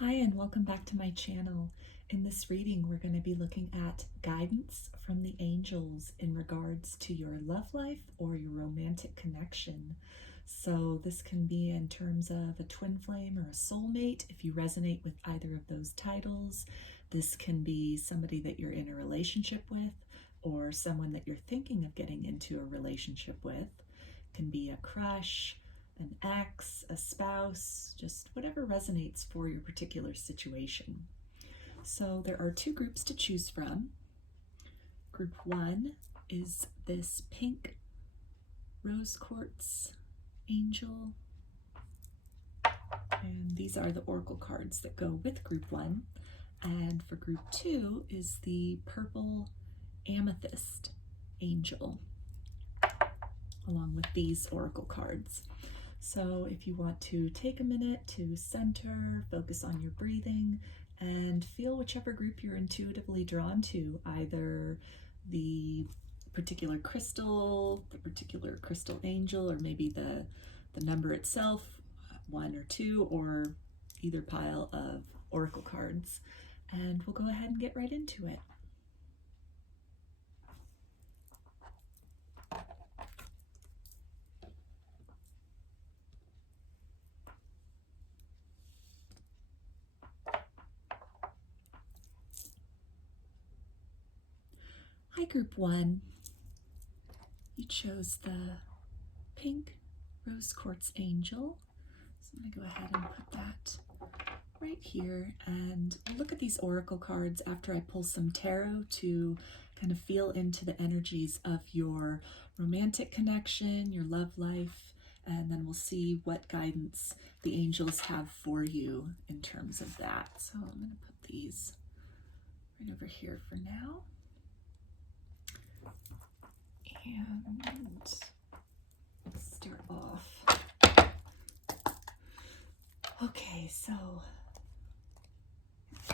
Hi, and welcome back to my channel. In this reading, we're going to be looking at guidance from the angels in regards to your love life or your romantic connection. So this can be in terms of a twin flame or a soulmate if you resonate with either of those titles. This can be somebody that you're in a relationship with or someone that you're thinking of getting into a relationship with. It can be a crush, an ex, a spouse, just whatever resonates for your particular situation. So there are two groups to choose from. Group one is this pink rose quartz angel. And these are the oracle cards that go with group one. And for group two is the purple amethyst angel, along with these oracle cards. So if you want to take a minute to center, focus on your breathing, and feel whichever group you're intuitively drawn to, either the particular crystal angel, or maybe the number itself, 1 or 2, or either pile of oracle cards. And we'll go ahead and get right into it. Hi, group one. You chose the pink rose quartz angel. So I'm going to go ahead and put that right here, and we'll look at these oracle cards after I pull some tarot to kind of feel into the energies of your romantic connection, your love life, and then we'll see what guidance the angels have for you in terms of that. So I'm going to put these right over here for now. And start off. Okay, so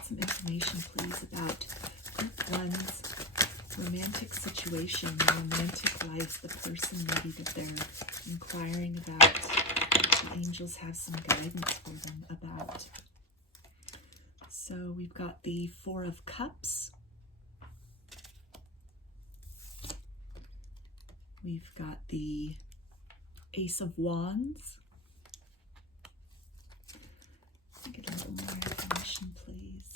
some information, please, about group one's romantic situation, romantic life, the person maybe that they're inquiring about. The angels have some guidance for them about. So we've got the 4 of Cups. We've got the Ace of Wands. Get a little more information, please.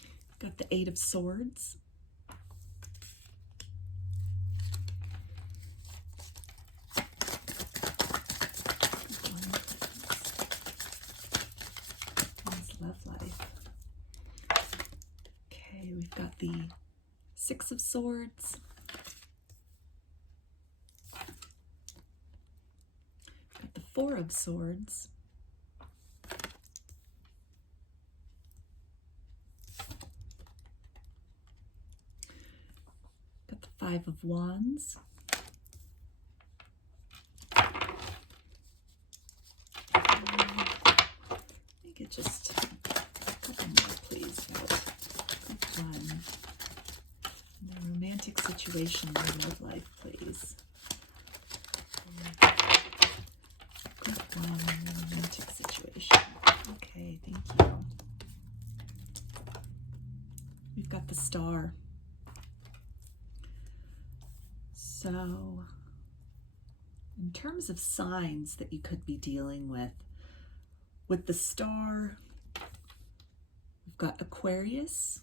We've got the 8 of Swords. One's love life. Okay, we've got the 6 of Swords. Got the 4 of Swords. Got the 5 of Wands. Make it just a couple more, please, about group one. The romantic situation, their love life, please. Group one, romantic situation. Okay, thank you. We've got the Star. So, in terms of signs that you could be dealing with the Star, we've got Aquarius,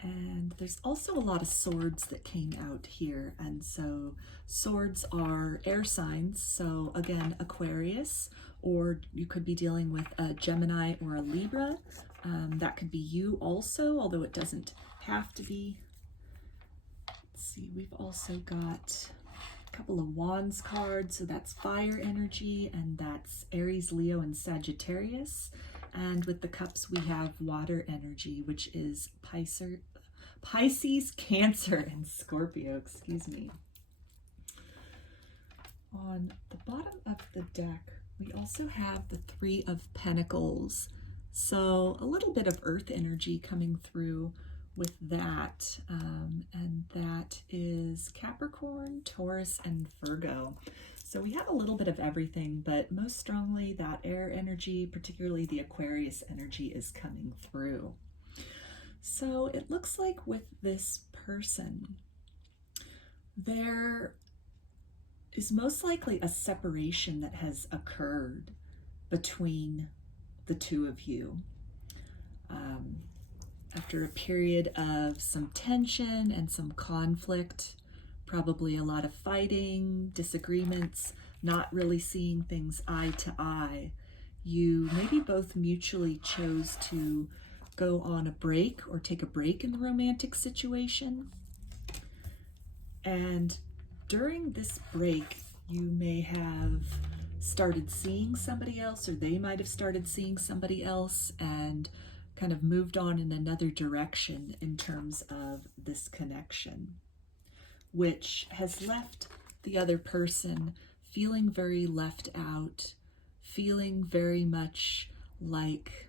and there's also a lot of swords that came out here, and so swords are air signs, so again, Aquarius, or you could be dealing with a Gemini or a Libra. That could be you also, although it doesn't have to be. Let's see, we've also got a couple of Wands cards, so that's fire energy, and that's Aries, Leo, and Sagittarius. And with the Cups, we have water energy, which is Pisces, Cancer, and Scorpio, excuse me. On the bottom of the deck, we also have the 3 of Pentacles. So a little bit of earth energy coming through with that, and that is Capricorn, Taurus, and Virgo. So we have a little bit of everything, but most strongly that air energy, particularly the Aquarius energy, is coming through. So it looks like with this person, there is most likely a separation that has occurred between the two of you. After a period of some tension and some conflict, probably a lot of fighting, disagreements, not really seeing things eye to eye, you maybe both mutually chose to go on a break or take a break in the romantic situation. And during this break, you may have started seeing somebody else, or they might have started seeing somebody else and kind of moved on in another direction in terms of this connection, which has left the other person feeling very left out, feeling very much like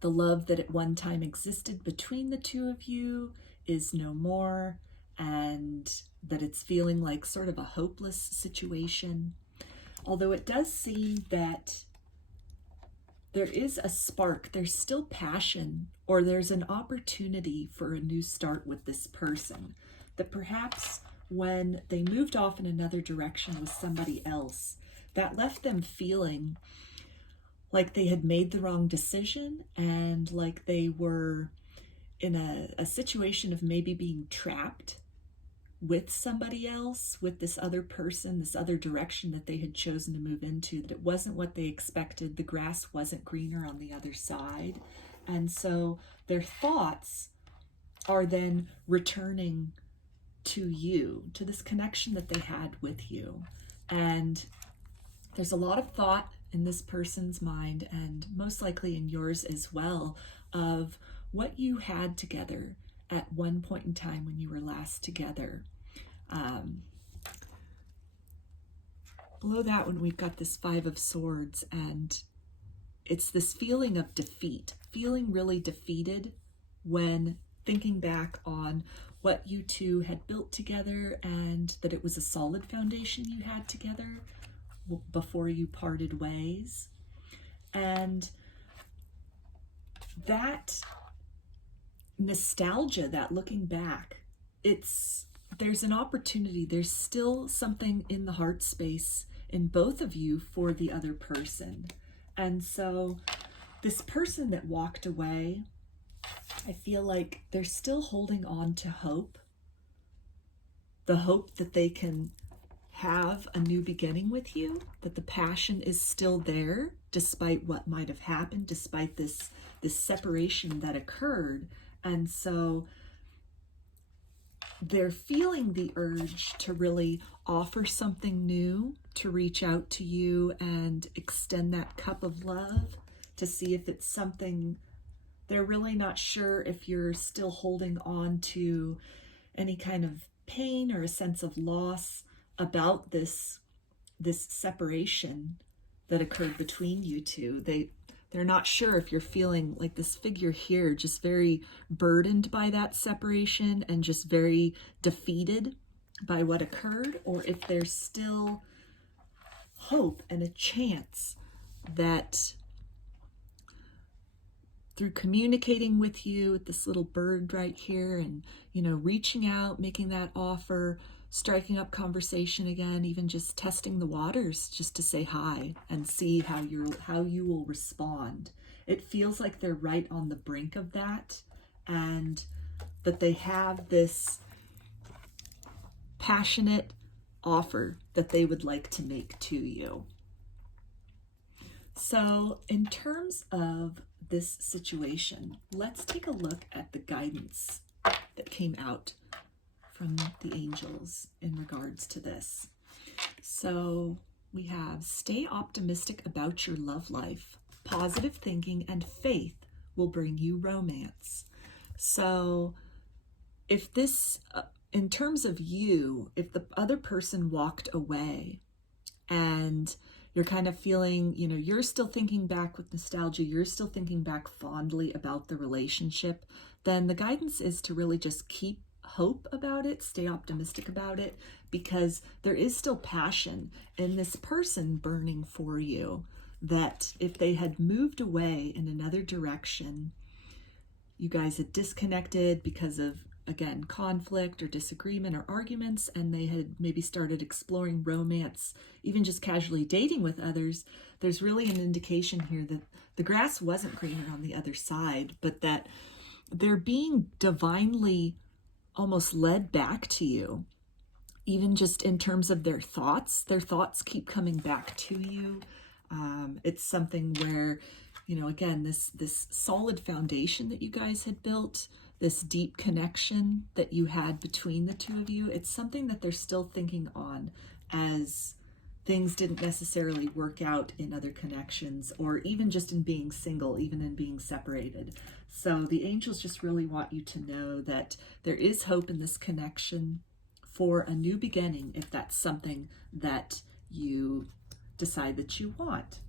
the love that at one time existed between the two of you is no more, and that it's feeling like sort of a hopeless situation. Although it does seem that there is a spark, there's still passion, or there's an opportunity for a new start with this person. That perhaps when they moved off in another direction with somebody else, that left them feeling like they had made the wrong decision and like they were in a situation of maybe being trapped with somebody else, with this other person, this other direction that they had chosen to move into, that it wasn't what they expected. The grass wasn't greener on the other side. And so their thoughts are then returning to you, to this connection that they had with you. And there's a lot of thought in this person's mind, and most likely in yours as well, of what you had together at one point in time when you were last together. Below that one, we've got this Five of Swords, and it's this feeling of defeat, feeling really defeated when thinking back on what you two had built together, and that it was a solid foundation you had together before you parted ways. And that nostalgia, that looking back, there's an opportunity, there's still something in the heart space in both of you for the other person. And so this person that walked away, I feel like they're still holding on to hope, the hope that they can have a new beginning with you, that the passion is still there despite what might have happened, despite this separation that occurred. And so they're feeling the urge to really offer something new, to reach out to you and extend that cup of love, to see if it's something. They're really not sure if you're still holding on to any kind of pain or a sense of loss about this separation that occurred between you two. They're not sure if you're feeling like this figure here, just very burdened by that separation and just very defeated by what occurred, or if there's still hope and a chance that through communicating with you with this little bird right here and, reaching out, making that offer, striking up conversation again, even just testing the waters just to say hi and see how you will respond. It feels like they're right on the brink of that, and that they have this passionate offer that they would like to make to you. So in terms of this situation, let's take a look at the guidance that came out from the angels in regards to this. So we have, stay optimistic about your love life. Positive thinking and faith will bring you romance. So if this, in terms of you, if the other person walked away and you're kind of feeling, you're still thinking back with nostalgia, you're still thinking back fondly about the relationship, then the guidance is to really just keep hope about it, stay optimistic about it, because there is still passion in this person burning for you, that if they had moved away in another direction, you guys had disconnected because of, again, conflict or disagreement or arguments, and they had maybe started exploring romance, even just casually dating with others, there's really an indication here that the grass wasn't greener on the other side, but that they're being divinely almost led back to you, even just in terms of their thoughts. Their thoughts keep coming back to you. It's something where, you know, again, this solid foundation that you guys had built, this deep connection that you had between the two of you, it's something that they're still thinking on, as things didn't necessarily work out in other connections, or even just in being single, even in being separated. So the angels just really want you to know that there is hope in this connection for a new beginning, if that's something that you decide that you want.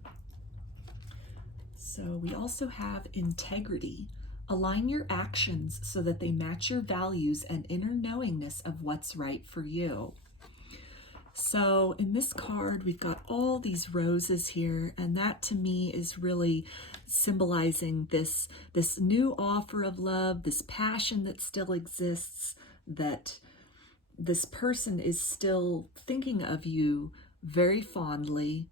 So we also have integrity. Align your actions so that they match your values and inner knowingness of what's right for you. So in this card, we've got all these roses here, and that to me is really symbolizing this new offer of love, this passion that still exists, that this person is still thinking of you very fondly,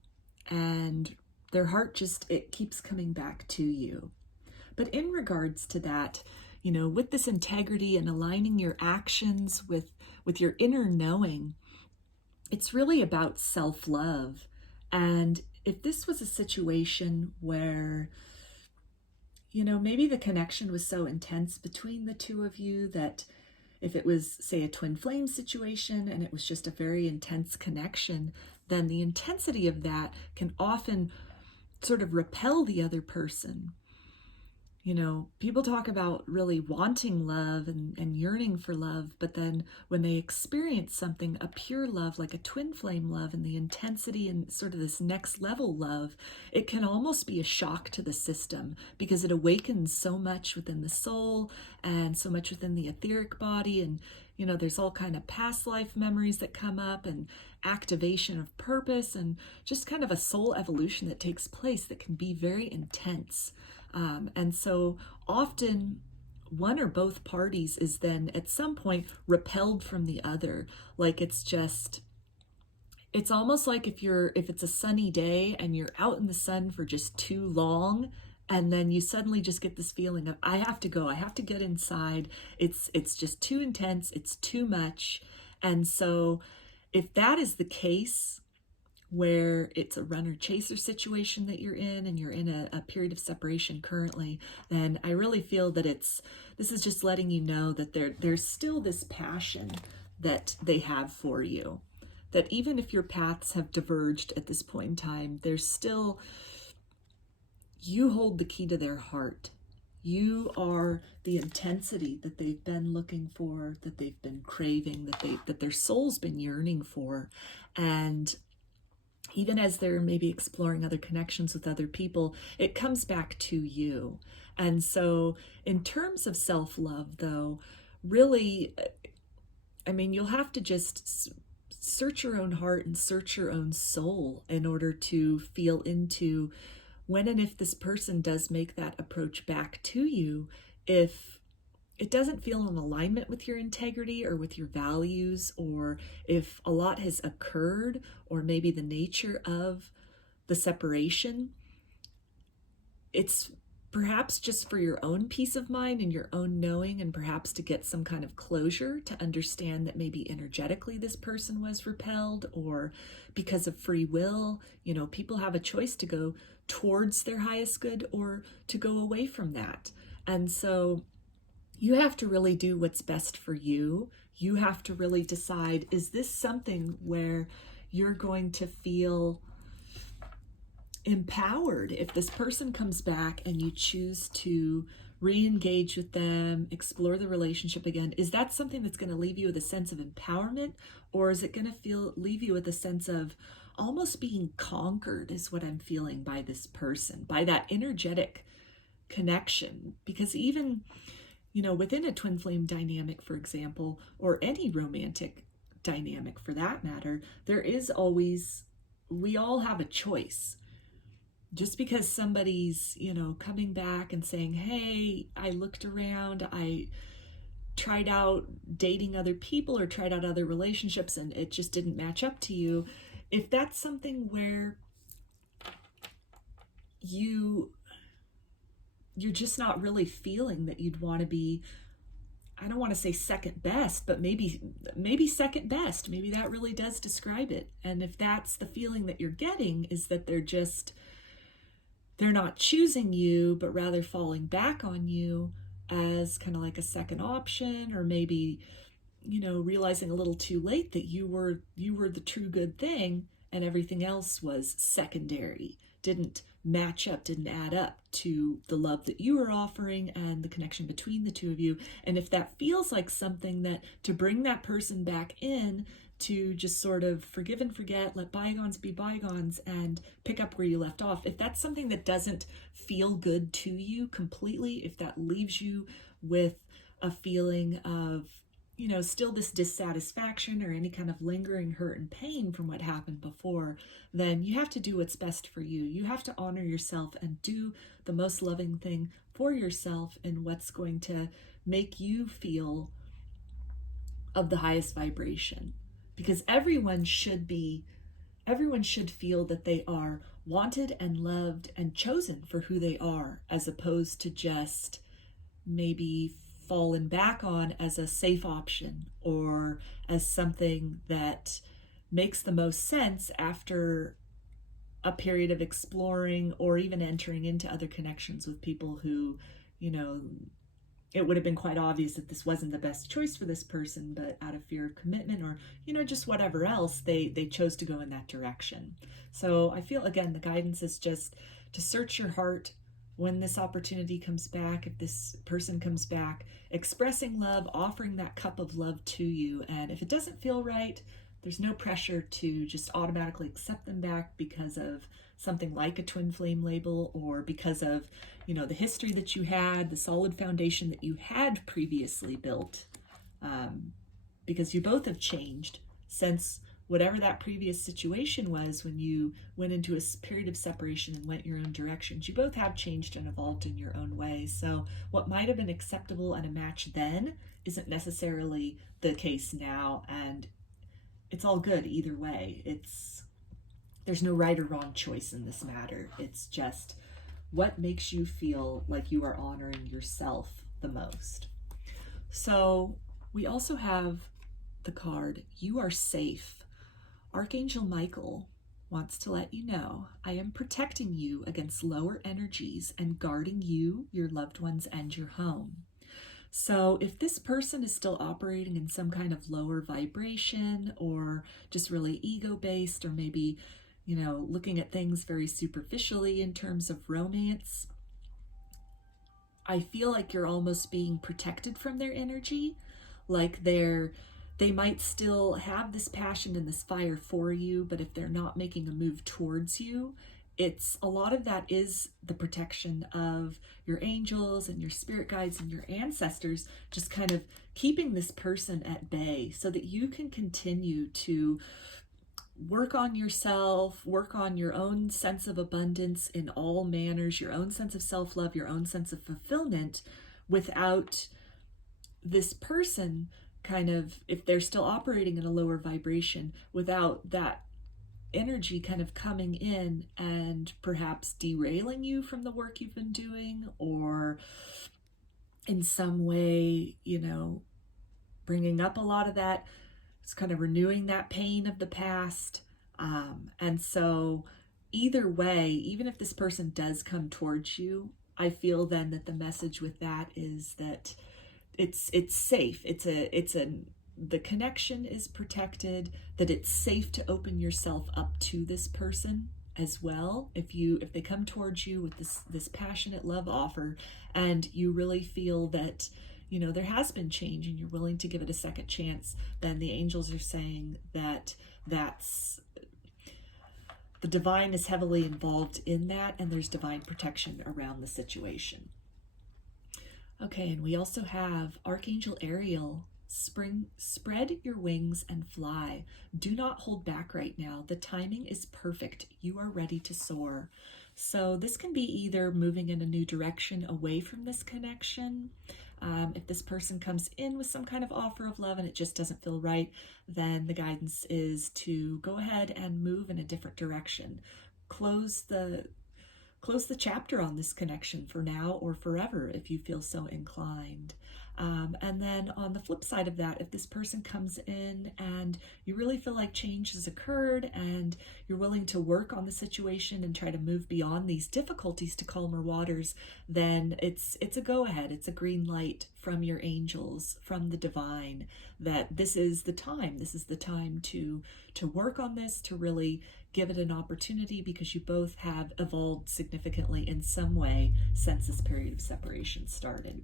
and their heart just, it keeps coming back to you. But in regards to that, you know, with this integrity and aligning your actions with your inner knowing, it's really about self-love. And if this was a situation where, you know, maybe the connection was so intense between the two of you that if it was, say, a twin flame situation and it was just a very intense connection, then the intensity of that can often sort of repel the other person. You know, people talk about really wanting love and yearning for love, but then when they experience something, a pure love, like a twin flame love, and the intensity and sort of this next level love, it can almost be a shock to the system, because it awakens so much within the soul and so much within the etheric body. And, you know, there's all kind of past life memories that come up, and activation of purpose, and just kind of a soul evolution that takes place that can be very intense. And so often one or both parties is then at some point repelled from the other. Like it's almost like if it's a sunny day and you're out in the sun for just too long, and then you suddenly just get this feeling of, I have to go, I have to get inside. It's just too intense. It's too much. And so if that is the case, where it's a runner-chaser situation that you're in, and you're in a period of separation currently, then I really feel that this is just letting you know that there's still this passion that they have for you. That even if your paths have diverged at this point in time, there's still, you hold the key to their heart. You are the intensity that they've been looking for, that they've been craving, that their soul's been yearning for. And even as they're maybe exploring other connections with other people, it comes back to you. And so in terms of self-love, though, really, I mean, you'll have to just search your own heart and search your own soul in order to feel into when and if this person does make that approach back to you, if it doesn't feel in alignment with your integrity or with your values, or if a lot has occurred, or maybe the nature of the separation, it's perhaps just for your own peace of mind and your own knowing, and perhaps to get some kind of closure, to understand that maybe energetically this person was repelled, or because of free will. You know, people have a choice to go towards their highest good or to go away from that. And so you have to really do what's best for you. You have to really decide, is this something where you're going to feel empowered if this person comes back and you choose to re-engage with them, explore the relationship again? Is that something that's going to leave you with a sense of empowerment, or is it going to leave you with a sense of almost being conquered, is what I'm feeling, by this person, by that energetic connection? Because even, within a twin flame dynamic, for example, or any romantic dynamic for that matter, there is always, we all have a choice. Just because somebody's, coming back and saying, hey, I looked around, I tried out dating other people or tried out other relationships and it just didn't match up to you. If that's something where you're just not really feeling that you'd want to be, I don't want to say second best, but maybe second best. Maybe that really does describe it. And if that's the feeling that you're getting, is that they're not choosing you, but rather falling back on you as kind of like a second option, or maybe, realizing a little too late that you were the true good thing and everything else was secondary, didn't match up, didn't add up to the love that you were offering and the connection between the two of you. And if that feels like something that to bring that person back in, to just sort of forgive and forget, let bygones be bygones, and pick up where you left off. If that's something that doesn't feel good to you completely, if that leaves you with a feeling of, still this dissatisfaction or any kind of lingering hurt and pain from what happened before, then you have to do what's best for you. You have to honor yourself and do the most loving thing for yourself and what's going to make you feel of the highest vibration. Because everyone should feel that they are wanted and loved and chosen for who they are, as opposed to just maybe fallen back on as a safe option or as something that makes the most sense after a period of exploring or even entering into other connections with people who, it would have been quite obvious that this wasn't the best choice for this person, but out of fear of commitment or, just whatever else, they chose to go in that direction. So I feel, again, the guidance is just to search your heart when this opportunity comes back, if this person comes back, expressing love, offering that cup of love to you. And if it doesn't feel right, there's no pressure to just automatically accept them back because of something like a twin flame label, or because of, the history that you had, the solid foundation that you had previously built, because you both have changed since whatever that previous situation was when you went into a period of separation and went your own directions. You both have changed and evolved in your own way. So what might have been acceptable and a match then isn't necessarily the case now, and it's all good either way. There's no right or wrong choice in this matter. It's just what makes you feel like you are honoring yourself the most. So we also have the card, You Are Safe. Archangel Michael wants to let you know, I am protecting you against lower energies and guarding you, your loved ones, and your home. So if this person is still operating in some kind of lower vibration, or just really ego-based, or maybe, looking at things very superficially in terms of romance, I feel like you're almost being protected from their energy. Like they might still have this passion and this fire for you, but if they're not making a move towards you, it's a lot of that is the protection of your angels and your spirit guides and your ancestors, just kind of keeping this person at bay so that you can continue to work on yourself, work on your own sense of abundance in all manners, your own sense of self-love, your own sense of fulfillment, without this person kind of, if they're still operating in a lower vibration, without that energy kind of coming in and perhaps derailing you from the work you've been doing, or in some way, bringing up a lot of that. It's kind of renewing that pain of the past. And so either way, even if this person does come towards you, I feel then that the message with that is that it's safe. The connection is protected, that it's safe to open yourself up to this person as well. If they come towards you with this passionate love offer, and you really feel that, there has been change and you're willing to give it a second chance, then the angels are saying that the divine is heavily involved in that, and there's divine protection around the situation. Okay, and we also have Archangel Ariel. Spread your wings and fly. Do not hold back right now. The timing is perfect. You are ready to soar. So this can be either moving in a new direction away from this connection. If this person comes in with some kind of offer of love and it just doesn't feel right, then the guidance is to go ahead and move in a different direction. Close the chapter on this connection for now or forever if you feel so inclined. And then on the flip side of that, if this person comes in and you really feel like change has occurred and you're willing to work on the situation and try to move beyond these difficulties to calmer waters, then it's a go-ahead. It's a green light from your angels, from the divine, that this is the time. This is the time to work on this, to really give it an opportunity, because you both have evolved significantly in some way since this period of separation started.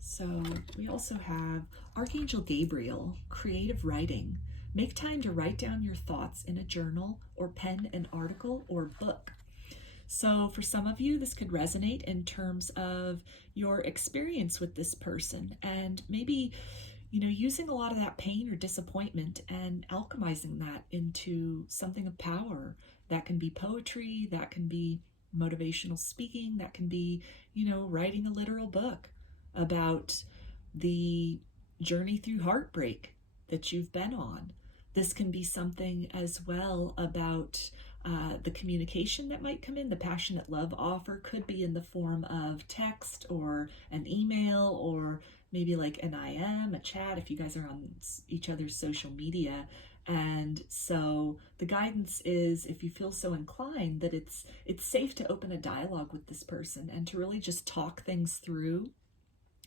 So we also have Archangel Gabriel, creative writing. Make time to write down your thoughts in a journal or pen an article or book. So for some of you, this could resonate in terms of your experience with this person, and maybe, you know, using a lot of that pain or disappointment and alchemizing that into something of power. That can be poetry, that can be motivational speaking, that can be, you know, writing a literal book about the journey through heartbreak that you've been on. This can be something as well about the communication that might come in. The passionate love offer could be in the form of text or an email, or maybe like an IM, a chat, if you guys are on each other's social media. And so the guidance is, if you feel so inclined, that it's safe to open a dialogue with this person and to really just talk things through,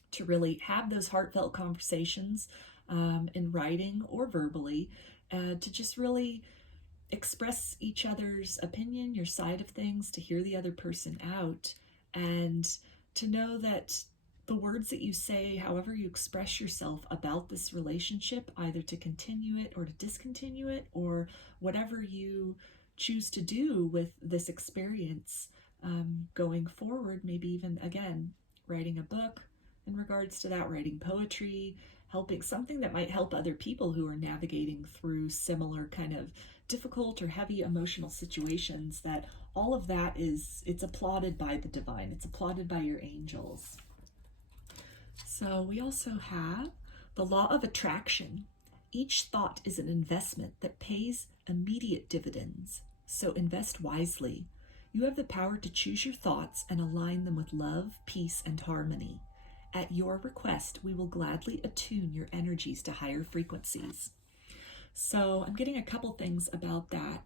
to really have those heartfelt conversations in writing or verbally, to just really express each other's opinion, your side of things, to hear the other person out, and to know that the words that you say, however you express yourself about this relationship, either to continue it or to discontinue it, or whatever you choose to do with this experience going forward, maybe even, again, writing a book in regards to that, writing poetry, helping something that might help other people who are navigating through similar kind of difficult or heavy emotional situations, that all of that it's applauded by the divine. It's applauded by your angels. So we also have the law of attraction. Each thought is an investment that pays immediate dividends. So invest wisely. You have the power to choose your thoughts and align them with love, peace, and harmony. At your request, we will gladly attune your energies to higher frequencies. So I'm getting a couple things about that.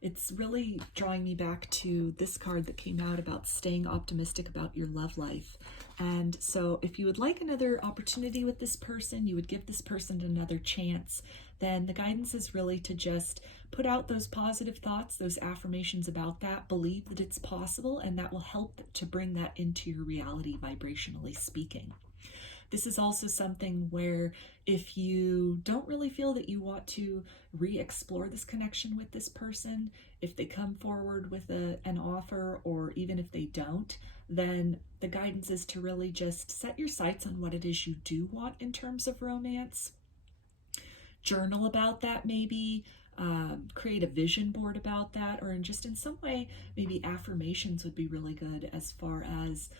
It's really drawing me back to this card that came out about staying optimistic about your love life. And so if you would like another opportunity with this person, you would give this person another chance, then the guidance is really to just put out those positive thoughts, those affirmations about that, believe that it's possible, and that will help to bring that into your reality, vibrationally speaking. This is also something where if you don't really feel that you want to re-explore this connection with this person, if they come forward with an offer, or even if they don't, then the guidance is to really just set your sights on what it is you do want in terms of romance. Journal about that, maybe. Create a vision board about that, or just in some way, maybe affirmations would be really good, as far as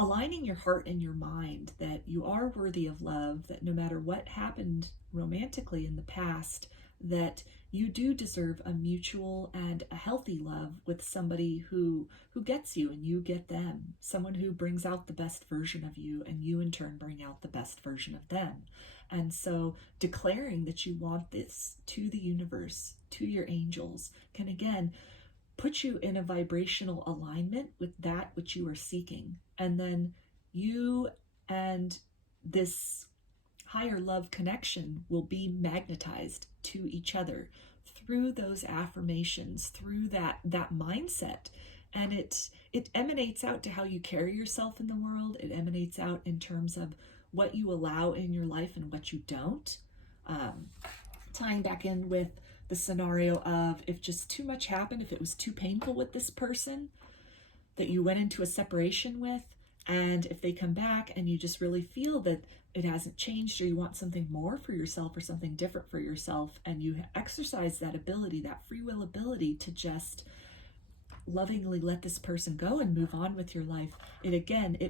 aligning your heart and your mind that you are worthy of love, that no matter what happened romantically in the past, that you do deserve a mutual and a healthy love with somebody who gets you and you get them, someone who brings out the best version of you and you in turn bring out the best version of them. And so declaring that you want this to the universe, to your angels, can again put you in a vibrational alignment with that which you are seeking. And then you and this higher love connection will be magnetized to each other through those affirmations, through that mindset. And it emanates out to how you carry yourself in the world. It emanates out in terms of what you allow in your life and what you don't. Tying back in with the scenario of if just too much happened, if it was too painful with this person, that you went into a separation with, and if they come back and you just really feel that it hasn't changed, or you want something more for yourself or something different for yourself, and you exercise that ability, that free will ability to just lovingly let this person go and move on with your life, it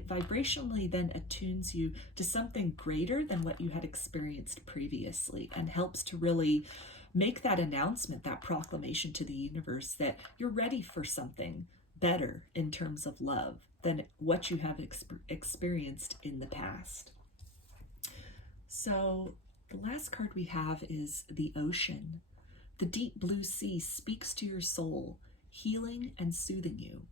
vibrationally then attunes you to something greater than what you had experienced previously, and helps to really make that announcement, that proclamation to the universe that you're ready for something better in terms of love than what you have experienced in the past. So the last card we have is the ocean. The deep blue sea speaks to your soul, healing and soothing you.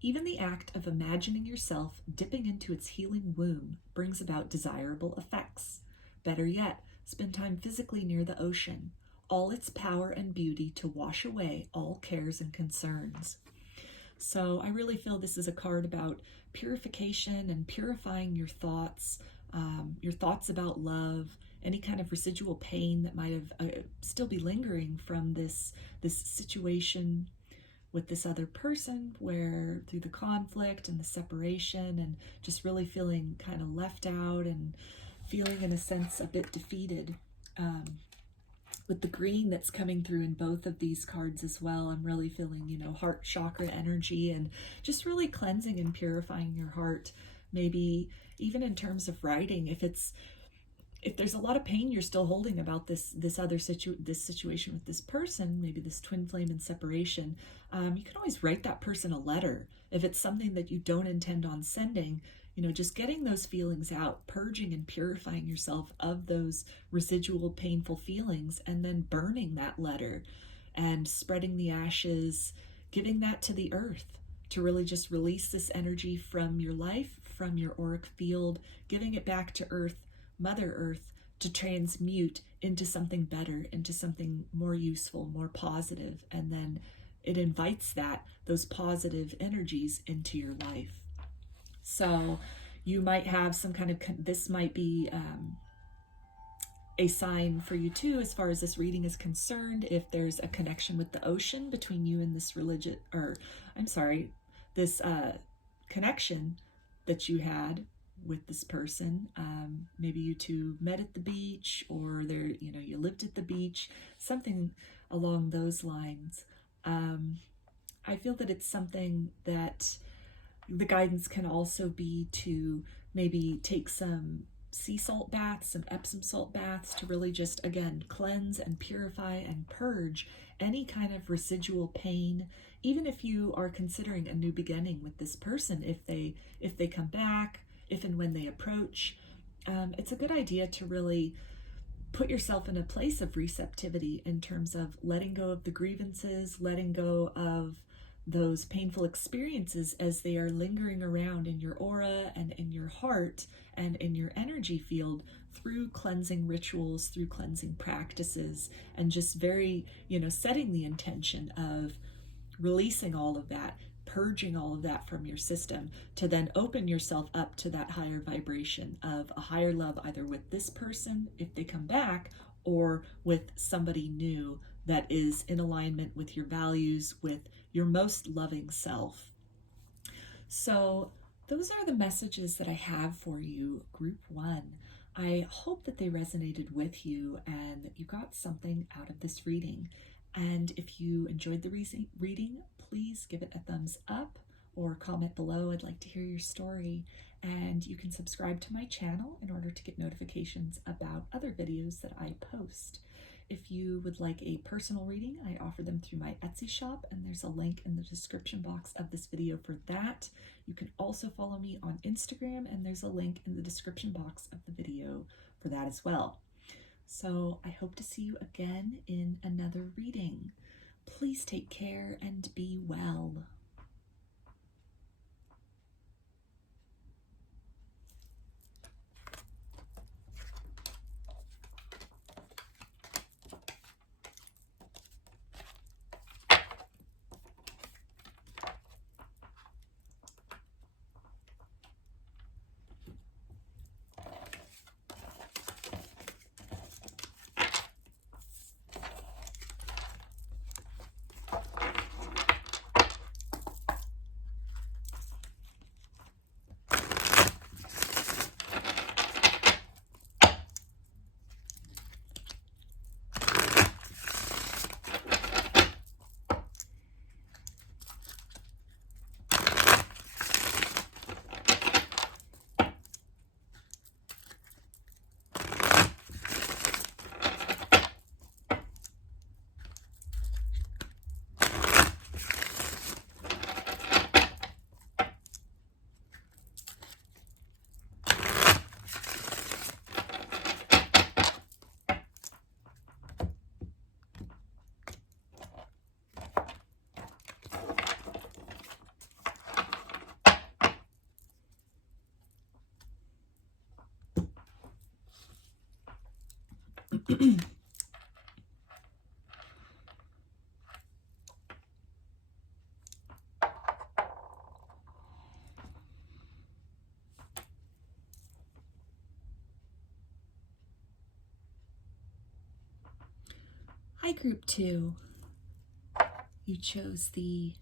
Even the act of imagining yourself dipping into its healing womb brings about desirable effects. Better yet, spend time physically near the ocean, all its power and beauty to wash away all cares and concerns. So I really feel this is a card about purification and purifying your thoughts about love, any kind of residual pain that might have still be lingering from this situation with this other person, where through the conflict and the separation and just really feeling kind of left out and feeling in a sense a bit defeated. With the green that's coming through in both of these cards as well, I'm really feeling, heart chakra energy and just really cleansing and purifying your heart. Maybe even in terms of writing, if there's a lot of pain you're still holding about this situation with this person, maybe this twin flame in separation, you can always write that person a letter. If it's something that you don't intend on sending, just getting those feelings out, purging and purifying yourself of those residual painful feelings, and then burning that letter and spreading the ashes, giving that to the earth to really just release this energy from your life, from your auric field, giving it back to earth, Mother Earth, to transmute into something better, into something more useful, more positive, and then it invites those positive energies into your life. So you might have some kind of, this might be a sign for you too, as far as this reading is concerned, if there's a connection with the ocean between you and this this connection that you had with this person. Maybe you two met at the beach, or you lived at the beach, something along those lines. I feel that it's something that the guidance can also be to maybe take some sea salt baths, some Epsom salt baths, to really just, again, cleanse and purify and purge any kind of residual pain. Even if you are considering a new beginning with this person, if they come back, if and when they approach, it's a good idea to really put yourself in a place of receptivity in terms of letting go of the grievances, letting go of those painful experiences as they are lingering around in your aura and in your heart and in your energy field, through cleansing rituals, through cleansing practices, and just very, setting the intention of releasing all of that, purging all of that from your system, to then open yourself up to that higher vibration of a higher love, either with this person if they come back, or with somebody new that is in alignment with your values, with your most loving self. So those are the messages that I have for you, Group 1. I hope that they resonated with you and that you got something out of this reading. And if you enjoyed the reading, please give it a thumbs up or comment below. I'd like to hear your story. And you can subscribe to my channel in order to get notifications about other videos that I post. If you would like a personal reading, I offer them through my Etsy shop, and there's a link in the description box of this video for that. You can also follow me on Instagram, and there's a link in the description box of the video for that as well. So I hope to see you again in another reading. Please take care and be well. Hi, Group 2. You chose the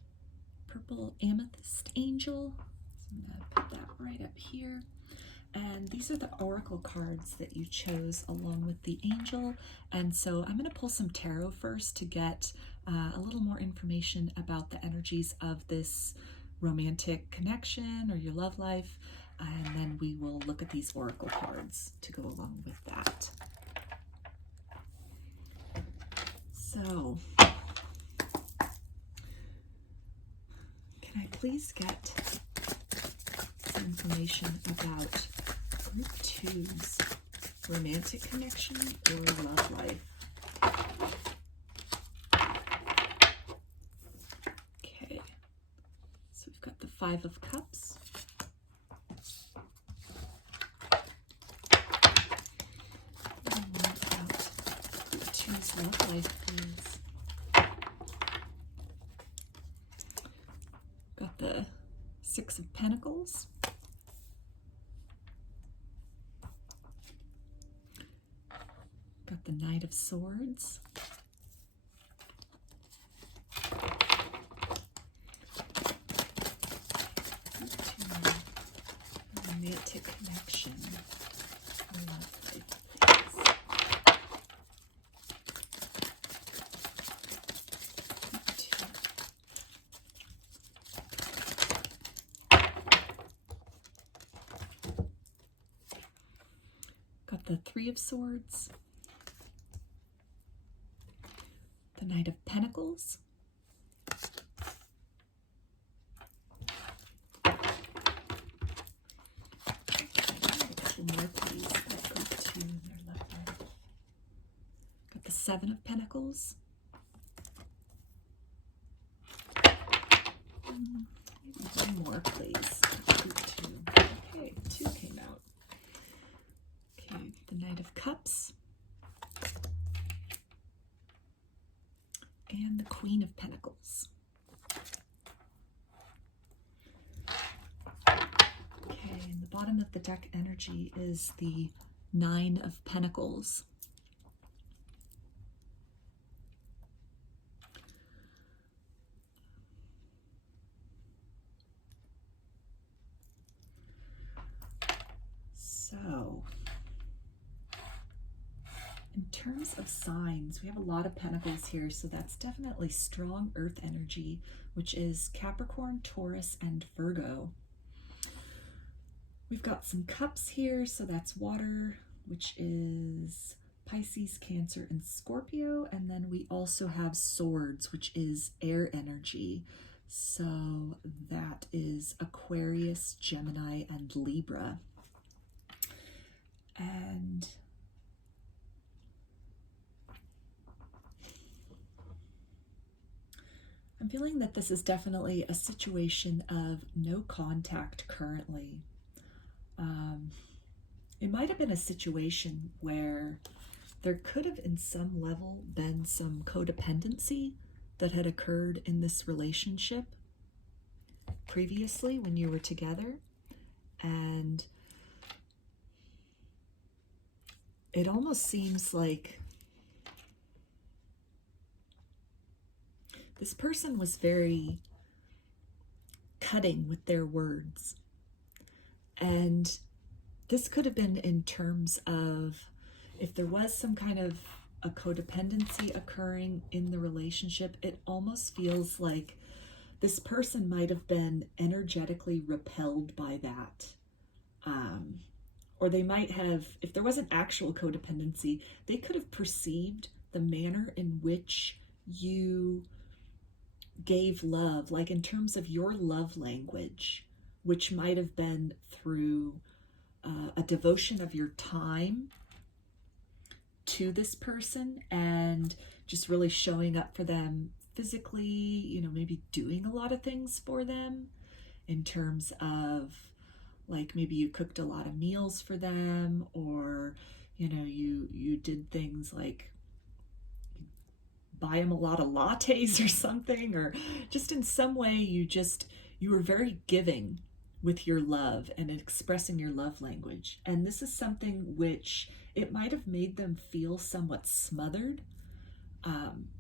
purple amethyst angel. So I'm going to put that right up here. And these are the oracle cards that you chose along with the angel. And so I'm going to pull some tarot first to get a little more information about the energies of this romantic connection or your love life. And then we will look at these oracle cards to go along with that. So, can I please get some information about Group 2's romantic connection or love life? Okay, so we've got the Five of Cups. Group 2's love life, please. Got the Six of Pentacles. Got the Knight of Swords. Romantic connection. Love life, please. Got the Three of Swords. The Knight of Pentacles. A couple more, please. Group 2 in their love life. Got the Seven of Pentacles. Maybe one more, please. Group 2. Okay, 2 came out. Okay, the Knight of Cups. And the Queen of Pentacles. Okay, and the bottom of the deck energy is the Nine of Pentacles. So, in terms of signs, we have a lot of pentacles here, so that's definitely strong earth energy, which is Capricorn, Taurus, and Virgo. We've got some cups here, so that's water, which is Pisces, Cancer, and Scorpio. And then we also have swords, which is air energy. So that is Aquarius, Gemini, and Libra. And I'm feeling that this is definitely a situation of no contact currently. It might have been a situation where there could have, in some level, been some codependency that had occurred in this relationship previously when you were together. And it almost seems like this person was very cutting with their words. And this could have been in terms of if there was some kind of a codependency occurring in the relationship. It almost feels like this person might have been energetically repelled by that. Or they might have, if there wasn't actual codependency, they could have perceived the manner in which you gave love, like in terms of your love language, which might have been through a devotion of your time to this person and just really showing up for them physically, you know, maybe doing a lot of things for them in terms of like maybe you cooked a lot of meals for them, or you did things like buy him a lot of lattes or something, or just in some way you were very giving with your love and expressing your love language. And this is something which it might have made them feel somewhat smothered.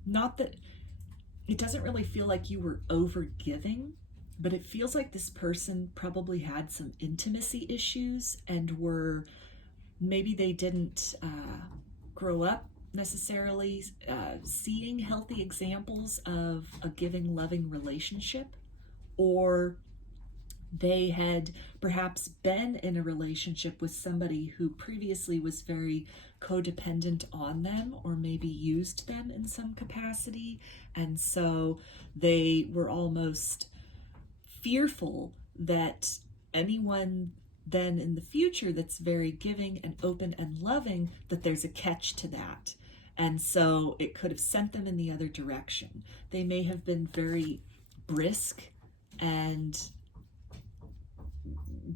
Not that it doesn't really feel like you were over giving, but it feels like this person probably had some intimacy issues and maybe they didn't grow up necessarily seeing healthy examples of a giving, loving relationship, or they had perhaps been in a relationship with somebody who previously was very codependent on them, or maybe used them in some capacity, and so they were almost fearful that anyone then in the future that's very giving and open and loving, that there's a catch to that. And so it could have sent them in the other direction. They may have been very brisk and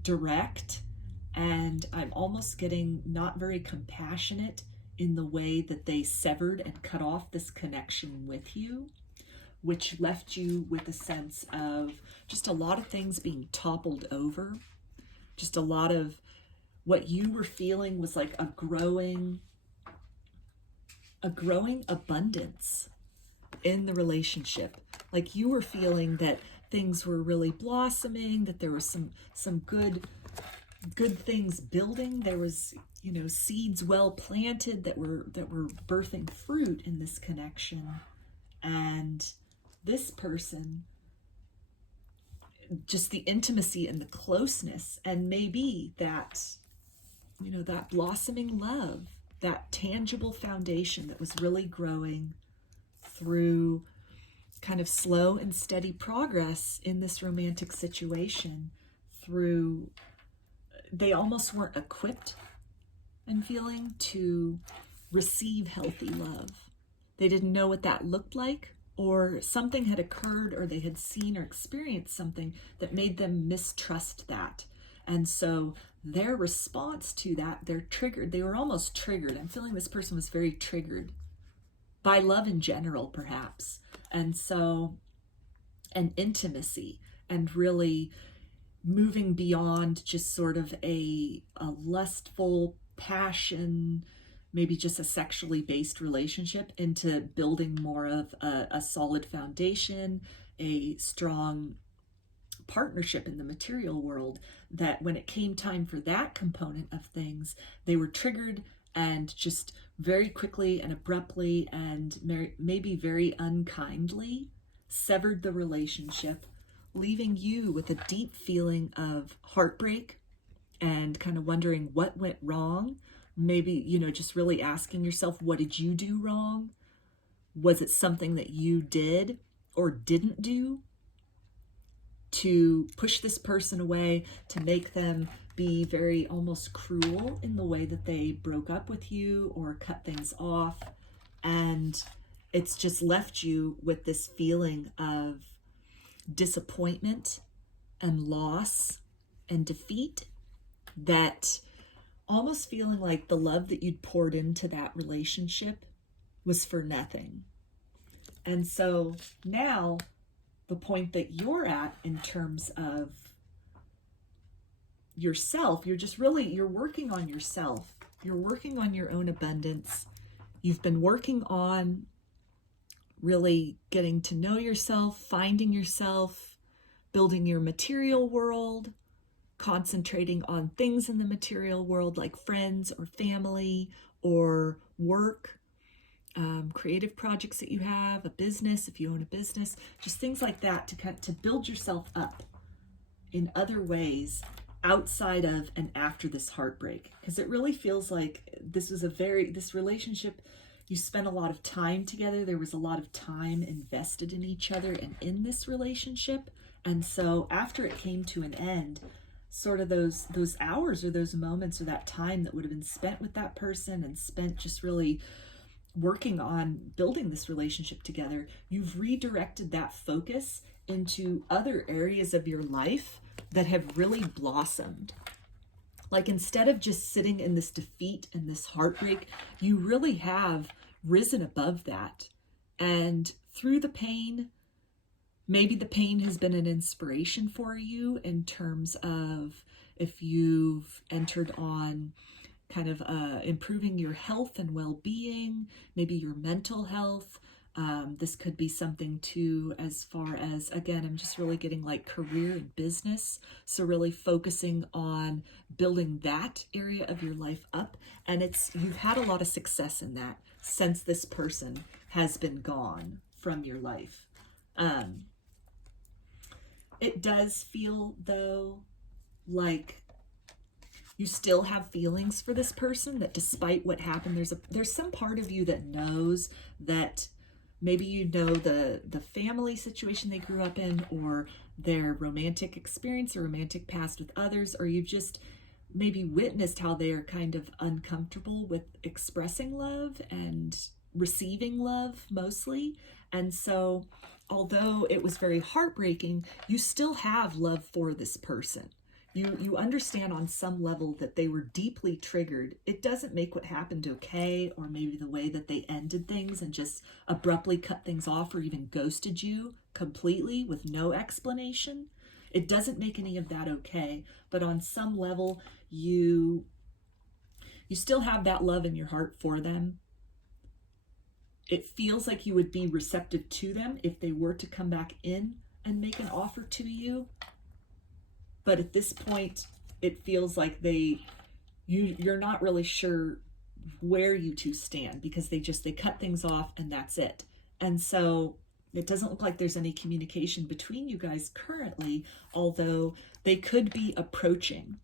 direct, and I'm almost getting not very compassionate in the way that they severed and cut off this connection with you, which left you with a sense of just a lot of things being toppled over. Just a lot of what you were feeling was like a growing abundance in the relationship. Like you were feeling that things were really blossoming, that there was some good things building. There was, seeds well planted that were birthing fruit in this connection. And this person, just the intimacy and the closeness, and maybe that, that blossoming love, that tangible foundation that was really growing through kind of slow and steady progress in this romantic situation. They almost weren't equipped, I'm feeling, to receive healthy love. They didn't know what that looked like, or something had occurred, or they had seen or experienced something that made them mistrust that. And so their response to that, they were almost triggered. I'm feeling this person was very triggered by love in general, perhaps. And so, and intimacy, and really moving beyond just sort of a lustful passion, maybe just a sexually based relationship, into building more of a solid foundation, a strong partnership in the material world, that when it came time for that component of things, they were triggered and just very quickly and abruptly and maybe very unkindly severed the relationship, leaving you with a deep feeling of heartbreak and kind of wondering what went wrong. Maybe, just really asking yourself, what did you do wrong? Was it something that you did or didn't do to push this person away, to make them be very almost cruel in the way that they broke up with you or cut things off? And it's just left you with this feeling of disappointment and loss and defeat, that almost feeling like the love that you'd poured into that relationship was for nothing. And so now the point that you're at in terms of yourself, you're working on yourself. You're working on your own abundance. You've been working on really getting to know yourself, finding yourself, building your material world, concentrating on things in the material world like friends or family or work, creative projects that you have, a business, if you own a business, just things like that to build yourself up in other ways outside of and after this heartbreak. Because it really feels like this relationship, you spent a lot of time together. There was a lot of time invested in each other and in this relationship. And so after it came to an end, sort of those hours or those moments or that time that would have been spent with that person and spent just really working on building this relationship together, you've redirected that focus into other areas of your life that have really blossomed. Like, instead of just sitting in this defeat and this heartbreak, you really have risen above that. And through the pain, maybe the pain has been an inspiration for you in terms of if you've entered on kind of improving your health and well-being, maybe your mental health. This could be something too, as far as, again, I'm just really getting like career and business. So really focusing on building that area of your life up. And you've had a lot of success in that since this person has been gone from your life. It does feel, though, like you still have feelings for this person, that despite what happened, there's some part of you that knows that maybe you know the family situation they grew up in, or their romantic experience or romantic past with others, or you've just maybe witnessed how they are kind of uncomfortable with expressing love and receiving love mostly. And so although it was very heartbreaking, you still have love for this person. You understand on some level that they were deeply triggered. It doesn't make what happened okay, or maybe the way that they ended things and just abruptly cut things off, or even ghosted you completely with no explanation. It doesn't make any of that okay, but on some level, you still have that love in your heart for them. It feels like you would be receptive to them if they were to come back in and make an offer to you. But at this point, it feels like you're not really sure where you two stand, because they cut things off and that's it. And so it doesn't look like there's any communication between you guys currently, although they could be approaching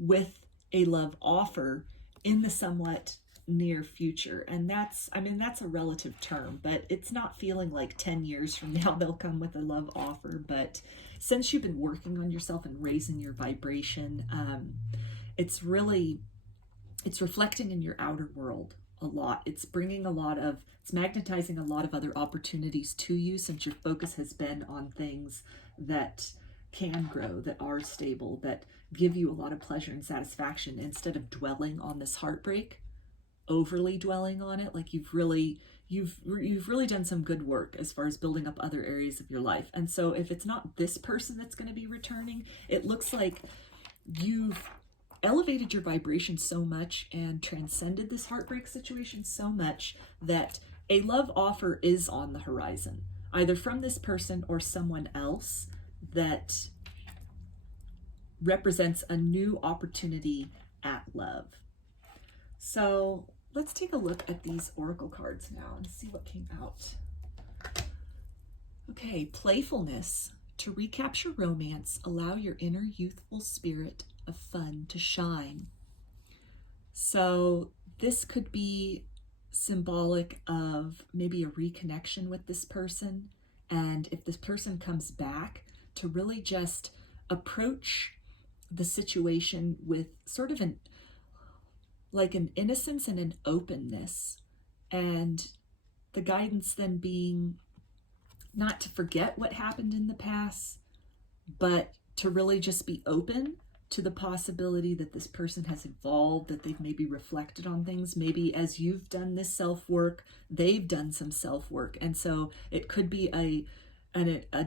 with a love offer in the somewhat near future. And that's a relative term, but it's not feeling like 10 years from now they'll come with a love offer. But since you've been working on yourself and raising your vibration, it's reflecting in your outer world a lot. It's magnetizing a lot of other opportunities to you, since your focus has been on things that can grow, that are stable, that give you a lot of pleasure and satisfaction, instead of dwelling on this heartbreak, overly dwelling on it. Like you've really done some good work as far as building up other areas of your life. And so if it's not this person that's going to be returning, it looks like you've elevated your vibration so much and transcended this heartbreak situation so much that a love offer is on the horizon, either from this person or someone else, that represents a new opportunity at love. So let's take a look at these oracle cards now and see what came out. Okay, playfulness. To recapture romance, allow your inner youthful spirit of fun to shine. So this could be symbolic of maybe a reconnection with this person. And if this person comes back, to really just approach the situation with sort of an innocence and an openness, and the guidance then being not to forget what happened in the past, but to really just be open to the possibility that this person has evolved, that they've maybe reflected on things. Maybe as you've done this self-work, they've done some self-work. And so it could be a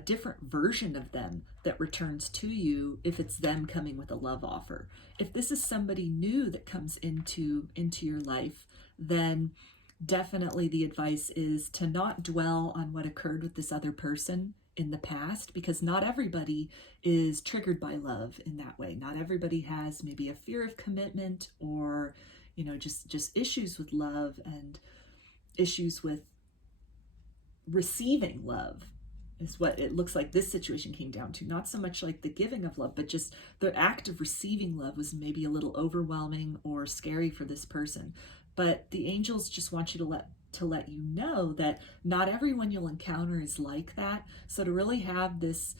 different version of them that returns to you if it's them coming with a love offer. If this is somebody new that comes into your life, then definitely the advice is to not dwell on what occurred with this other person in the past, because not everybody is triggered by love in that way. Not everybody has maybe a fear of commitment, or just issues with love and issues with receiving love, is what it looks like this situation came down to. Not so much like the giving of love, but just the act of receiving love was maybe a little overwhelming or scary for this person. But the angels just want you to let you know that not everyone you'll encounter is like that. So to really have this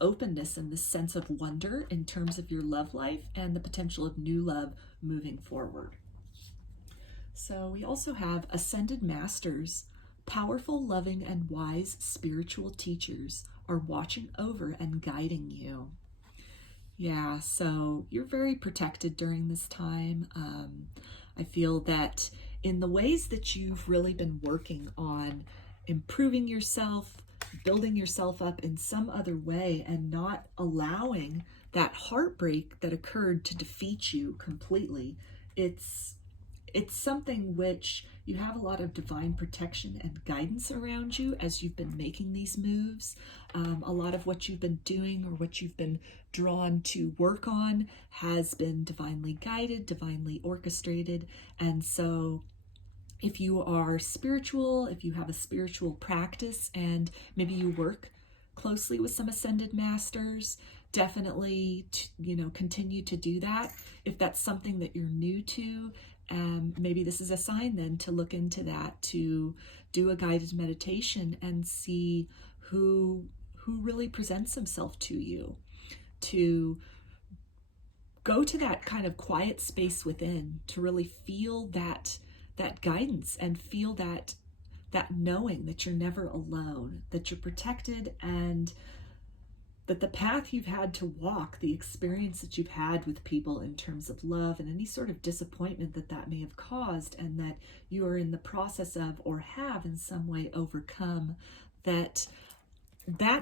openness and this sense of wonder in terms of your love life and the potential of new love moving forward. So we also have ascended masters. Powerful, loving, and wise spiritual teachers are watching over and guiding you. Yeah, so you're very protected during this time. I feel that in the ways that you've really been working on improving yourself, building yourself up in some other way, and not allowing that heartbreak that occurred to defeat you completely, it's something which you have a lot of divine protection and guidance around you as you've been making these moves. A lot of what you've been doing or what you've been drawn to work on has been divinely guided, divinely orchestrated. And so if you are spiritual, if you have a spiritual practice, and maybe you work closely with some ascended masters, definitely, continue to do that. If that's something that you're new to, maybe this is a sign then to look into that, to do a guided meditation and see who really presents himself to you, to go to that kind of quiet space within, to really feel that guidance and feel that knowing that you're never alone, that you're protected, and that the path you've had to walk, the experience that you've had with people in terms of love and any sort of disappointment that may have caused, and that you are in the process of or have in some way overcome, that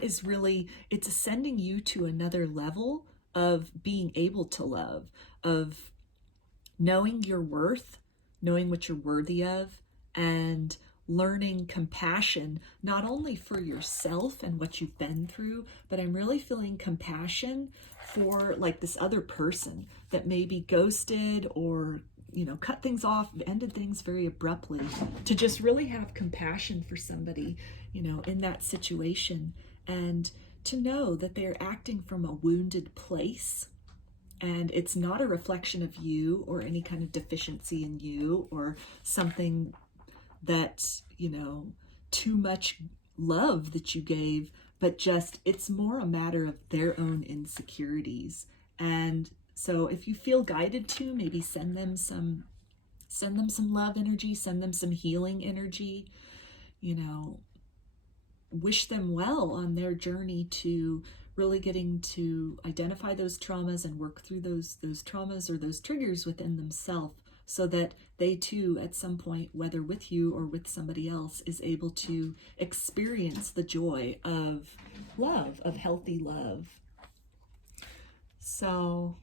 is really, it's ascending you to another level of being able to love, of knowing your worth, knowing what you're worthy of, and learning compassion, not only for yourself and what you've been through, but I'm really feeling compassion for like this other person that maybe ghosted or, cut things off, ended things very abruptly, to just really have compassion for somebody, in that situation, and to know that they're acting from a wounded place. And it's not a reflection of you or any kind of deficiency in you or something that, too much love that you gave, but just it's more a matter of their own insecurities. And so if you feel guided to, maybe send them some love energy, send them some healing energy, wish them well on their journey to really getting to identify those traumas and work through those traumas or those triggers within themselves, so that they too, at some point, whether with you or with somebody else, is able to experience the joy of love, of healthy love. So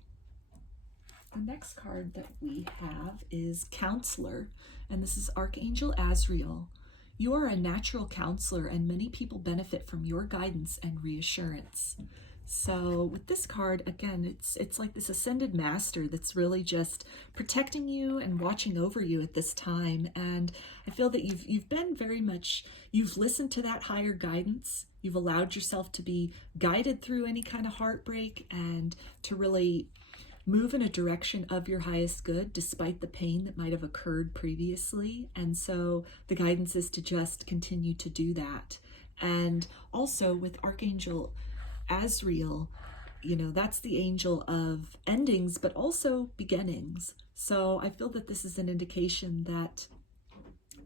the next card that we have is Counselor, and this is Archangel Azrael. You are a natural counselor, and many people benefit from your guidance and reassurance. So with this card, again, it's like this ascended master that's really just protecting you and watching over you at this time. And I feel that you've been very much, you've listened to that higher guidance. You've allowed yourself to be guided through any kind of heartbreak and to really move in a direction of your highest good despite the pain that might have occurred previously. And so the guidance is to just continue to do that. And also with Archangel Azrael, that's the angel of endings, but also beginnings. So I feel that this is an indication that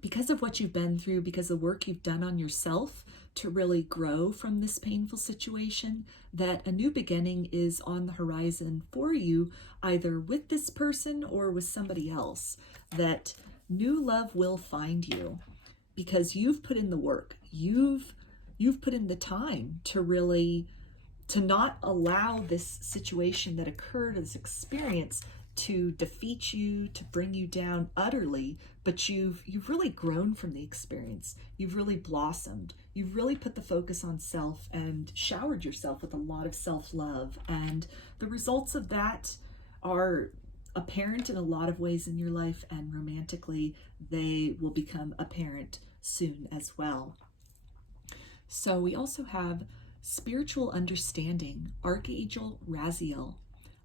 because of what you've been through, because of the work you've done on yourself to really grow from this painful situation, that a new beginning is on the horizon for you, either with this person or with somebody else, that new love will find you because you've put in the work. You've put in the time to really, to not allow this situation that occurred, this experience, to defeat you, to bring you down utterly, but you've really grown from the experience. You've really blossomed. You've really put the focus on self and showered yourself with a lot of self-love. And the results of that are apparent in a lot of ways in your life, and romantically, they will become apparent soon as well. So we also have Spiritual Understanding, Archangel Raziel.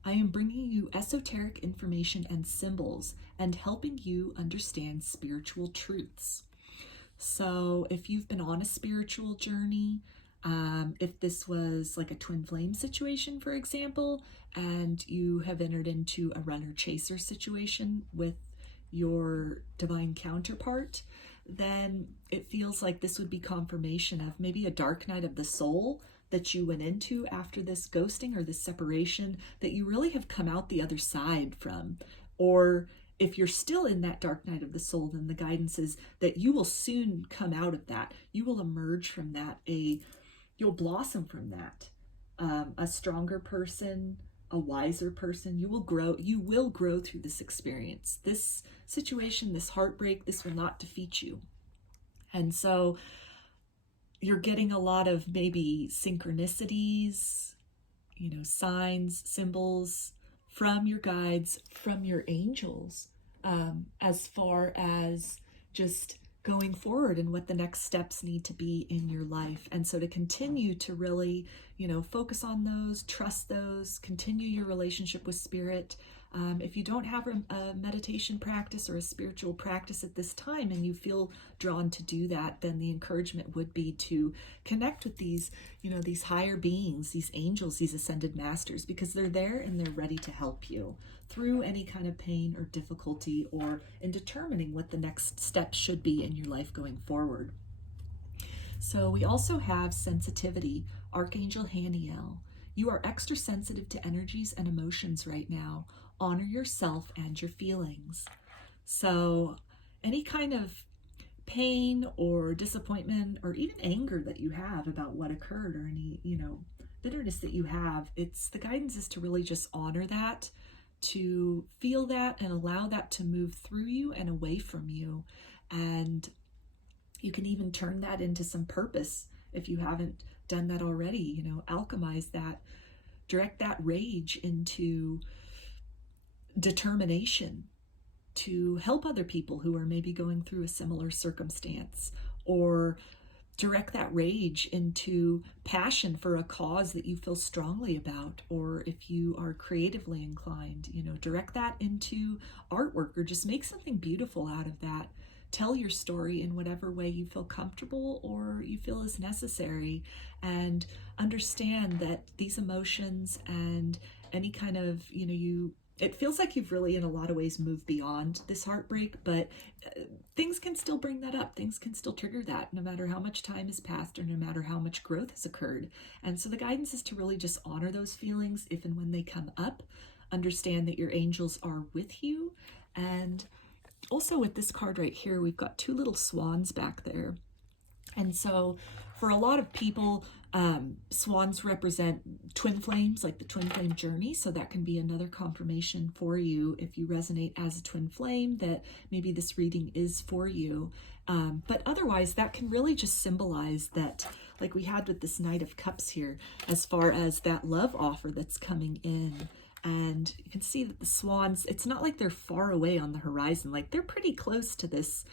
I am bringing you esoteric information and symbols and helping you understand spiritual truths. So if you've been on a spiritual journey, if this was like a twin flame situation, for example, and you have entered into a runner-chaser situation with your divine counterpart, then it feels like this would be confirmation of maybe a dark night of the soul that you went into after this ghosting or this separation that you really have come out the other side from. Or if you're still in that dark night of the soul, then the guidance is that you will soon come out of that. You will emerge from that. You'll blossom from that. A stronger person, a wiser person. You will grow through this experience. This situation, this heartbreak, this will not defeat you. And so you're getting a lot of maybe synchronicities, signs, symbols from your guides, from your angels, as far as just going forward and what the next steps need to be in your life. And so to continue to really, focus on those, trust those, continue your relationship with spirit. If you don't have a meditation practice or a spiritual practice at this time and you feel drawn to do that, then the encouragement would be to connect with these, these higher beings, these angels, these ascended masters, because they're there and they're ready to help you through any kind of pain or difficulty or in determining what the next steps should be in your life going forward. So we also have sensitivity, Archangel Haniel. You are extra sensitive to energies and emotions right now. Honor yourself and your feelings. So any kind of pain or disappointment or even anger that you have about what occurred, or any, bitterness that you have, the guidance is to really just honor that, to feel that and allow that to move through you and away from you. And you can even turn that into some purpose if you haven't done that already, alchemize that, direct that rage into determination to help other people who are maybe going through a similar circumstance, or direct that rage into passion for a cause that you feel strongly about. Or if you are creatively inclined, direct that into artwork, or just make something beautiful out of that. Tell your story in whatever way you feel comfortable or you feel is necessary, and understand that these emotions and any kind of, it feels like you've really in a lot of ways moved beyond this heartbreak, but things can still bring that up. Things can still trigger that no matter how much time has passed or no matter how much growth has occurred. And so the guidance is to really just honor those feelings if and when they come up. Understand that your angels are with you. And also with this card right here, we've got two little swans back there. And so for a lot of people, swans represent twin flames, like the twin flame journey. So that can be another confirmation for you if you resonate as a twin flame, that maybe this reading is for you. But otherwise, that can really just symbolize that, like we had with this Knight of Cups here, as far as that love offer that's coming in. And you can see that the swans, it's not like they're far away on the horizon, like they're pretty close to this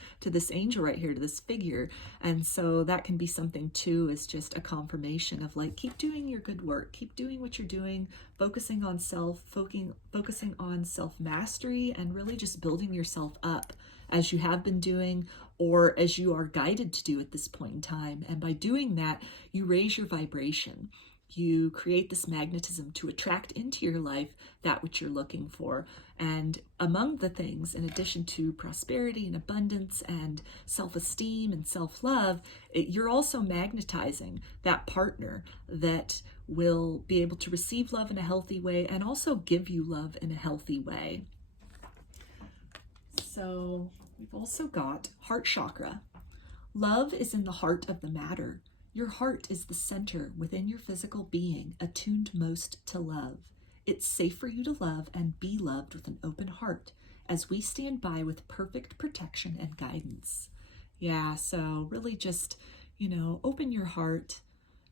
angel right here, to this figure. And so that can be something too, is just a confirmation of like, keep doing your good work, keep doing what you're doing, focusing on focusing on self-mastery, and really just building yourself up as you have been doing, or as you are guided to do at this point in time. And by doing that, you raise your vibration. You create this magnetism to attract into your life that which you're looking for. And among the things, in addition to prosperity and abundance and self-esteem and self-love, you're also magnetizing that partner that will be able to receive love in a healthy way and also give you love in a healthy way. So we've also got heart chakra. Love is in the heart of the matter. Your heart is the center within your physical being, attuned most to love. It's safe for you to love and be loved with an open heart, as we stand by with perfect protection and guidance. Yeah, so really just, open your heart,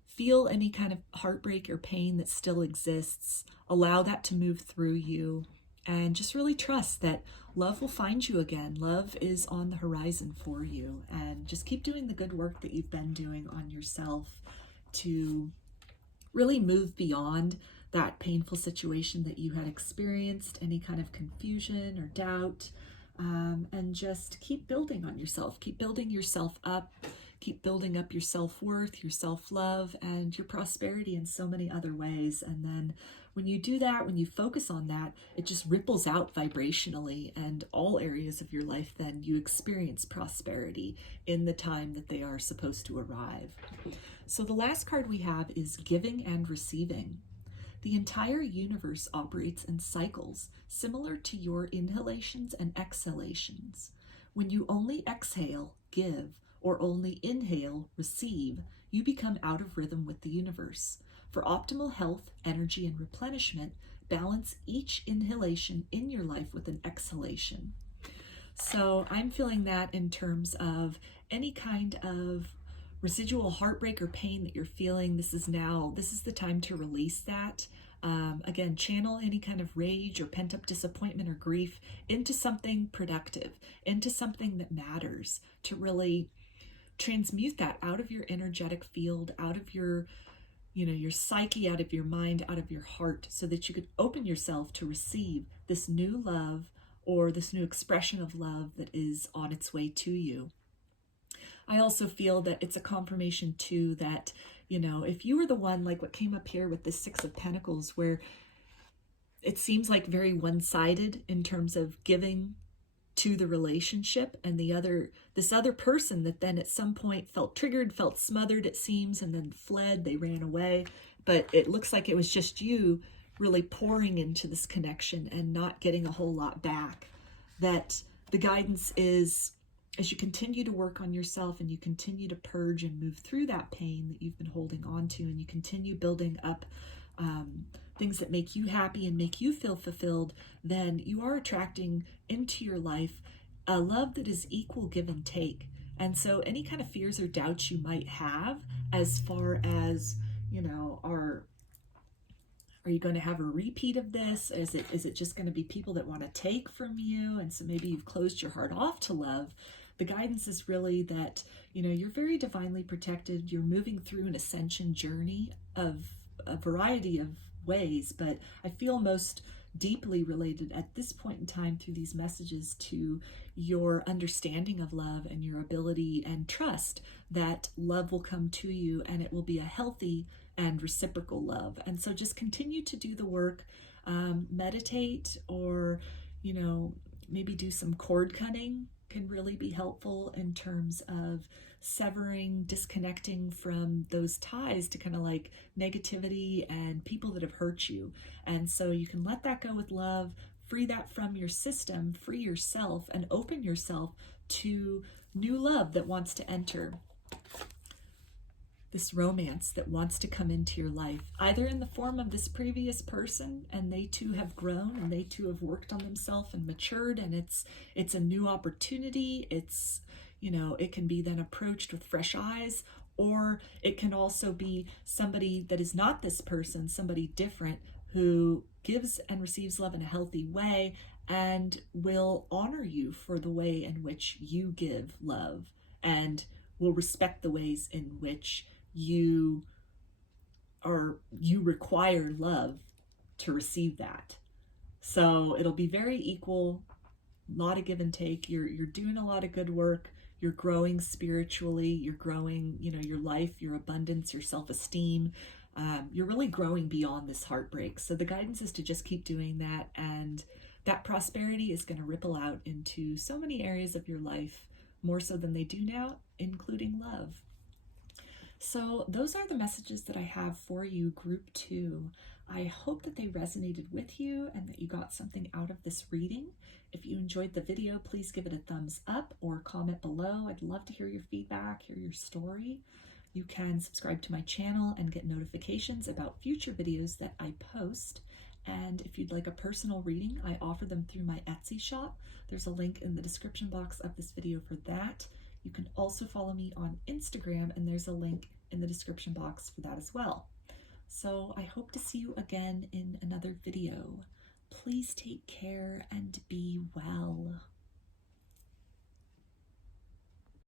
feel any kind of heartbreak or pain that still exists, allow that to move through you, and just really trust that love will find you again. Love is on the horizon for you, and just keep doing the good work that you've been doing on yourself to really move beyond that painful situation that you had experienced, any kind of confusion or doubt, and just keep building on yourself, keep building yourself up, keep building up your self-worth, your self-love, and your prosperity in so many other ways. And then when you do that, when you focus on that, it just ripples out vibrationally, and all areas of your life, then you experience prosperity in the time that they are supposed to arrive. So the last card we have is giving and receiving. The entire universe operates in cycles, similar to your inhalations and exhalations. When you only exhale, give, or only inhale, receive, you become out of rhythm with the universe. For optimal health, energy, and replenishment, balance each inhalation in your life with an exhalation. So I'm feeling that in terms of any kind of residual heartbreak or pain that you're feeling. This is the time to release that. Again, channel any kind of rage or pent-up disappointment or grief into something productive, into something that matters, to really transmute that out of your energetic field, out of your psyche, out of your mind, out of your heart, so that you could open yourself to receive this new love or this new expression of love that is on its way to you. I also feel that it's a confirmation too that, if you were the one, like what came up here with the Six of Pentacles, where it seems like very one-sided in terms of giving to the relationship, and this other person that then at some point felt triggered, felt smothered, it seems, and then fled, they ran away. But it looks like it was just you really pouring into this connection and not getting a whole lot back. That the guidance is, as you continue to work on yourself and you continue to purge and move through that pain that you've been holding on to, and you continue building up things that make you happy and make you feel fulfilled, then you are attracting into your life a love that is equal give and take. And so any kind of fears or doubts you might have as far as, are you going to have a repeat of this? Is it just going to be people that want to take from you? And so maybe you've closed your heart off to love. The guidance is really that, you're very divinely protected. You're moving through an ascension journey of a variety of ways, but I feel most deeply related at this point in time through these messages to your understanding of love and your ability and trust that love will come to you, and it will be a healthy and reciprocal love. And so just continue to do the work, meditate, or maybe do some cord cutting can really be helpful in terms of severing, disconnecting from those ties to kind of like negativity and people that have hurt you. And so you can let that go with love, free that from your system, free yourself, and open yourself to new love that wants to enter. This romance that wants to come into your life, either in the form of this previous person, and they too have grown and they too have worked on themselves and matured, and it's a new opportunity. It's, it can be then approached with fresh eyes, or it can also be somebody that is not this person, somebody different who gives and receives love in a healthy way and will honor you for the way in which you give love, and will respect the ways in which you require love to receive that. So it'll be very equal, a lot of give and take. You're doing a lot of good work. You're growing spiritually. You're growing, your life, your abundance, your self-esteem. You're really growing beyond this heartbreak. So the guidance is to just keep doing that, and that prosperity is going to ripple out into so many areas of your life, more so than they do now, including love. So those are the messages that I have for you, Group 2. I hope that they resonated with you and that you got something out of this reading. If you enjoyed the video, please give it a thumbs up or comment below. I'd love to hear your feedback, hear your story. You can subscribe to my channel and get notifications about future videos that I post. And if you'd like a personal reading, I offer them through my Etsy shop. There's a link in the description box of this video for that. You can also follow me on Instagram, and there's a link in the description box for that as well. So I hope to see you again in another video. Please take care and be well.